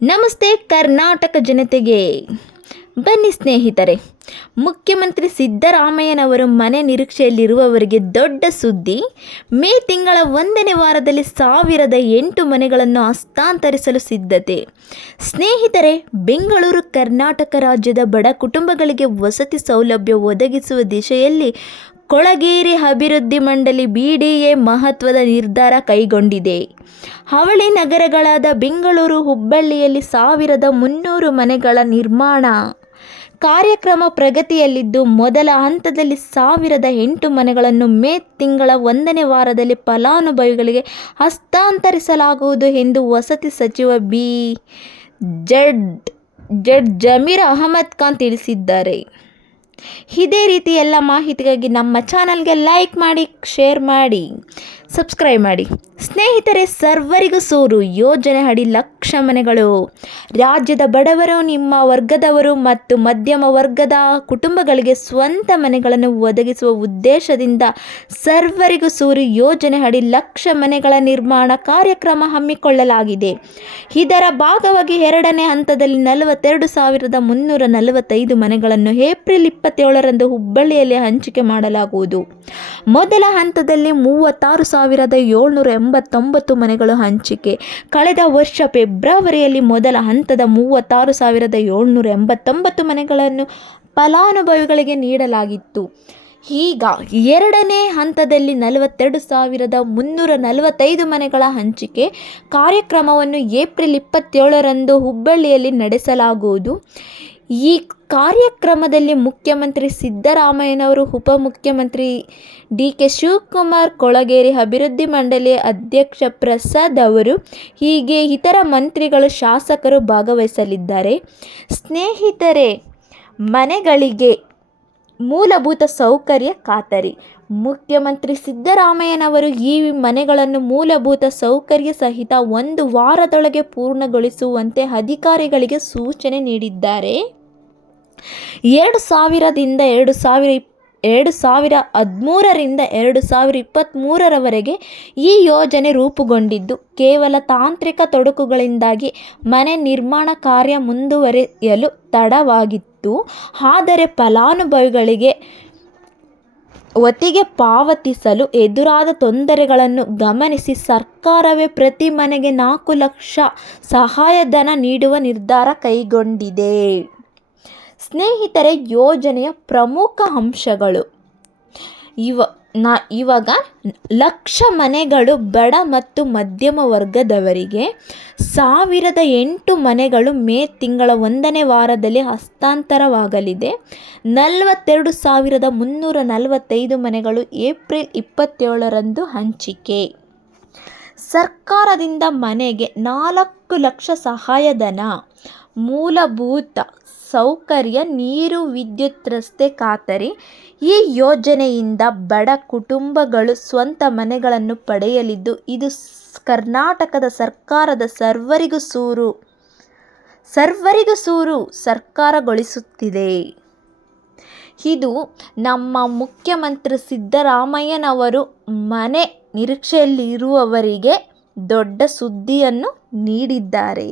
ನಮಸ್ತೆ ಕರ್ನಾಟಕ ಜನತೆಗೆ. ಬನ್ನಿ ಸ್ನೇಹಿತರೆ, ಮುಖ್ಯಮಂತ್ರಿ ಸಿದ್ದರಾಮಯ್ಯನವರು ಮನೆ ನಿರೀಕ್ಷೆಯಲ್ಲಿರುವವರಿಗೆ ದೊಡ್ಡ ಸುದ್ದಿ. ಮೇ ತಿಂಗಳ ಒಂದನೇ ವಾರದಲ್ಲಿ ಸಾವಿರದ ಎಂಟು ಮನೆಗಳನ್ನು ಹಸ್ತಾಂತರಿಸಲು ಸಿದ್ಧತೆ. ಸ್ನೇಹಿತರೆ, ಬೆಂಗಳೂರು ಕರ್ನಾಟಕ ರಾಜ್ಯದ ಬಡ ಕುಟುಂಬಗಳಿಗೆ ವಸತಿ ಸೌಲಭ್ಯ ಒದಗಿಸುವ ದಿಶೆಯಲ್ಲಿ ಕೊಳಗೇರಿ ಅಭಿವೃದ್ಧಿ ಮಂಡಳಿ ಬಿಡಿಎ ಮಹತ್ವದ ನಿರ್ಧಾರ ಕೈಗೊಂಡಿದೆ. ಅವಳಿ ನಗರಗಳಾದ ಬೆಂಗಳೂರು, ಹುಬ್ಬಳ್ಳಿಯಲ್ಲಿ ಸಾವಿರದ ಮುನ್ನೂರು ಮನೆಗಳ ನಿರ್ಮಾಣ. ಕಾರ್ಯಕ್ರಮ ಪ್ರಗತಿಯಲ್ಲಿದ್ದು ಮೊದಲ ಹಂತದಲ್ಲಿ ಸಾವಿರದ ಎಂಟು ಮನೆಗಳನ್ನು ಮೇ ತಿಂಗಳ ಒಂದನೇ ವಾರದಲ್ಲಿ ಫಲಾನುಭವಿಗಳಿಗೆ ಹಸ್ತಾಂತರಿಸಲಾಗುವುದು ಎಂದು ವಸತಿ ಸಚಿವ B. Z Z Zameer Ahmed Khan ತಿಳಿಸಿದ್ದಾರೆ. ಇದೇ ರೀತಿ ಎಲ್ಲ ಮಾಹಿತಿಗಾಗಿ ನಮ್ಮ ಚಾನಲ್ಗೆ ಲೈಕ್ ಮಾಡಿ ಶೇರ್ ಮಾಡಿ. ಸಬ್ಸ್ಕ್ರೈಬ್ ಮಾಡಿ. ಸ್ನೇಹಿತರೆ, ಸರ್ವರಿಗೂ ಸೂರು. ಯೋಜನೆ ಅಡಿ ಲಕ್ಷ ಮನೆಗಳು. ರಾಜ್ಯದ ಬಡವರು, ನಿಮ್ಮ ವರ್ಗದವರು ಮತ್ತು ಮಧ್ಯಮ ವರ್ಗದ ಕುಟುಂಬಗಳಿಗೆ ಸ್ವಂತ ಮನೆಗಳನ್ನು ಒದಗಿಸುವ ಉದ್ದೇಶದಿಂದ ಸರ್ವರಿಗೂ ಸೂರು. ಯೋಜನೆ ಅಡಿ ಲಕ್ಷ ಮನೆಗಳ ನಿರ್ಮಾಣ ಕಾರ್ಯಕ್ರಮ ಹಮ್ಮಿಕೊಳ್ಳಲಾಗಿದೆ. ಇದರ ಭಾಗವಾಗಿ ಎರಡನೇ ಹಂತದಲ್ಲಿ ನಲವತ್ತೆರಡು ಸಾವಿರದ ಮುನ್ನೂರ ನಲವತ್ತೈದು ಮನೆಗಳನ್ನು ಏಪ್ರಿಲ್ ಇಪ್ಪತ್ತೇಳರಂದು ಹುಬ್ಬಳ್ಳಿಯಲ್ಲಿ ಹಂಚಿಕೆ ಮಾಡಲಾಗುವುದು. ಮೊದಲ ಹಂತದಲ್ಲಿ ಮೂವತ್ತಾರು ಸಾವಿರದ ಏಳ್ನೂರ ಎಂಬತ್ತೊಂಬತ್ತು ಮನೆಗಳು ಹಂಚಿಕೆ. ಕಳೆದ ವರ್ಷ ಫೆಬ್ರವರಿಯಲ್ಲಿ ಮೊದಲ ಹಂತದ ಮೂವತ್ತಾರು ಸಾವಿರದ ಏಳ್ನೂರ ಎಂಬತ್ತೊಂಬತ್ತು ಮನೆಗಳನ್ನು ಫಲಾನುಭವಿಗಳಿಗೆ ನೀಡಲಾಗಿತ್ತು. ಈಗ ಎರಡನೇ ಹಂತದಲ್ಲಿ ನಲವತ್ತೆರಡು ಸಾವಿರದ ಮುನ್ನೂರ ನಲವತ್ತೈದು ಮನೆಗಳ ಹಂಚಿಕೆ. ಕಾರ್ಯಕ್ರಮವನ್ನು ಏಪ್ರಿಲ್ ಇಪ್ಪತ್ತೇಳರಂದು ಹುಬ್ಬಳ್ಳಿಯಲ್ಲಿ ನಡೆಸಲಾಗುವುದು. ಈ ಕಾರ್ಯಕ್ರಮದಲ್ಲಿ ಮುಖ್ಯಮಂತ್ರಿ ಸಿದ್ದರಾಮಯ್ಯನವರು, ಉಪಮುಖ್ಯಮಂತ್ರಿ ಡಿ ಕೆ ಶಿವಕುಮಾರ್, ಕೊಳಗೇರಿ ಅಭಿವೃದ್ಧಿ ಮಂಡಳಿ ಅಧ್ಯಕ್ಷ ಪ್ರಸಾದ್ ಅವರು, ಹೀಗೆ ಇತರ ಮಂತ್ರಿಗಳು, ಶಾಸಕರು ಭಾಗವಹಿಸಲಿದ್ದಾರೆ. ಸ್ನೇಹಿತರೆ, ಮನೆಗಳಿಗೆ ಮೂಲಭೂತ ಸೌಕರ್ಯ ಖಾತರಿ. ಮುಖ್ಯಮಂತ್ರಿ ಸಿದ್ದರಾಮಯ್ಯನವರು ಈ ಮನೆಗಳನ್ನು ಮೂಲಭೂತ ಸೌಕರ್ಯ ಸಹಿತ ಒಂದು ವಾರದೊಳಗೆ ಪೂರ್ಣಗೊಳಿಸುವಂತೆ ಅಧಿಕಾರಿಗಳಿಗೆ ಸೂಚನೆ ನೀಡಿದ್ದಾರೆ. ಎರಡು ಸಾವಿರದಿಂದ ಎರಡು ಸಾವಿರ ಇಪ್ ಎರಡು ಸಾವಿರ ಹದಿಮೂರರಿಂದ ಎರಡು ಸಾವಿರ ಇಪ್ಪತ್ತ್ಮೂರರವರೆಗೆ ಈ ಯೋಜನೆ ರೂಪುಗೊಂಡಿದ್ದು, ಕೇವಲ ತಾಂತ್ರಿಕ ತೊಡಕುಗಳಿಂದಾಗಿ ಮನೆ ನಿರ್ಮಾಣ ಕಾರ್ಯ ಮುಂದುವರೆಯಲು ತಡವಾಗಿತ್ತು. ಆದರೆ ಫಲಾನುಭವಿಗಳಿಗೆ ಒತ್ತಿಗೆ ಪಾವತಿಸಲು ಎದುರಾದ ತೊಂದರೆಗಳನ್ನು ಗಮನಿಸಿ ಸರ್ಕಾರವೇ ಪ್ರತಿ ಮನೆಗೆ ನಾಲ್ಕು ಲಕ್ಷ ಸಹಾಯಧನ ನೀಡುವ ನಿರ್ಧಾರ ಕೈಗೊಂಡಿದೆ. ಸ್ನೇಹಿತರೆ, ಯೋಜನೆಯ ಪ್ರಮುಖ ಅಂಶಗಳು. ಇವ, ನಾ, ಇವಾಗ ಲಕ್ಷ ಮನೆಗಳು ಬಡ ಮತ್ತು ಮಧ್ಯಮ ವರ್ಗದವರಿಗೆ ಸಾವಿರದ ಎಂಟು ಮನೆಗಳು ಮೇ ತಿಂಗಳ ಒಂದನೇ ವಾರದಲ್ಲಿ ಹಸ್ತಾಂತರವಾಗಲಿದೆ. ನಲವತ್ತೆರಡು ಸಾವಿರದ ಮುನ್ನೂರ ನಲವತ್ತೈದು ಮನೆಗಳು ಏಪ್ರಿಲ್ ಇಪ್ಪತ್ತೇಳರಂದು ಹಂಚಿಕೆ. ಸರ್ಕಾರದಿಂದ ಮನೆಗೆ ನಾಲ್ಕು ಲಕ್ಷ ಸಹಾಯಧನ, ಮೂಲಭೂತ ಸೌಕರ್ಯ ನೀರು ವಿದ್ಯುತ್ ರಸ್ತೆ ಖಾತರಿ. ಈ ಯೋಜನೆಯಿಂದ ಬಡ ಕುಟುಂಬಗಳು ಸ್ವಂತ ಮನೆಗಳನ್ನು ಪಡೆಯಲಿದ್ದು, ಇದು ಕರ್ನಾಟಕದ ಸರ್ಕಾರದ ಸರ್ವರಿಗೂ ಸೂರು. ಸರ್ವರಿಗೂ ಸೂರು ಸರ್ಕಾರಗೊಳಿಸುತ್ತಿದೆ. ಇದು ನಮ್ಮ ಮುಖ್ಯಮಂತ್ರಿ ಸಿದ್ದರಾಮಯ್ಯನವರು ಮನೆ ನಿರೀಕ್ಷೆಯಲ್ಲಿರುವವರಿಗೆ ದೊಡ್ಡ ಸುದ್ದಿಯನ್ನು ನೀಡಿದ್ದಾರೆ.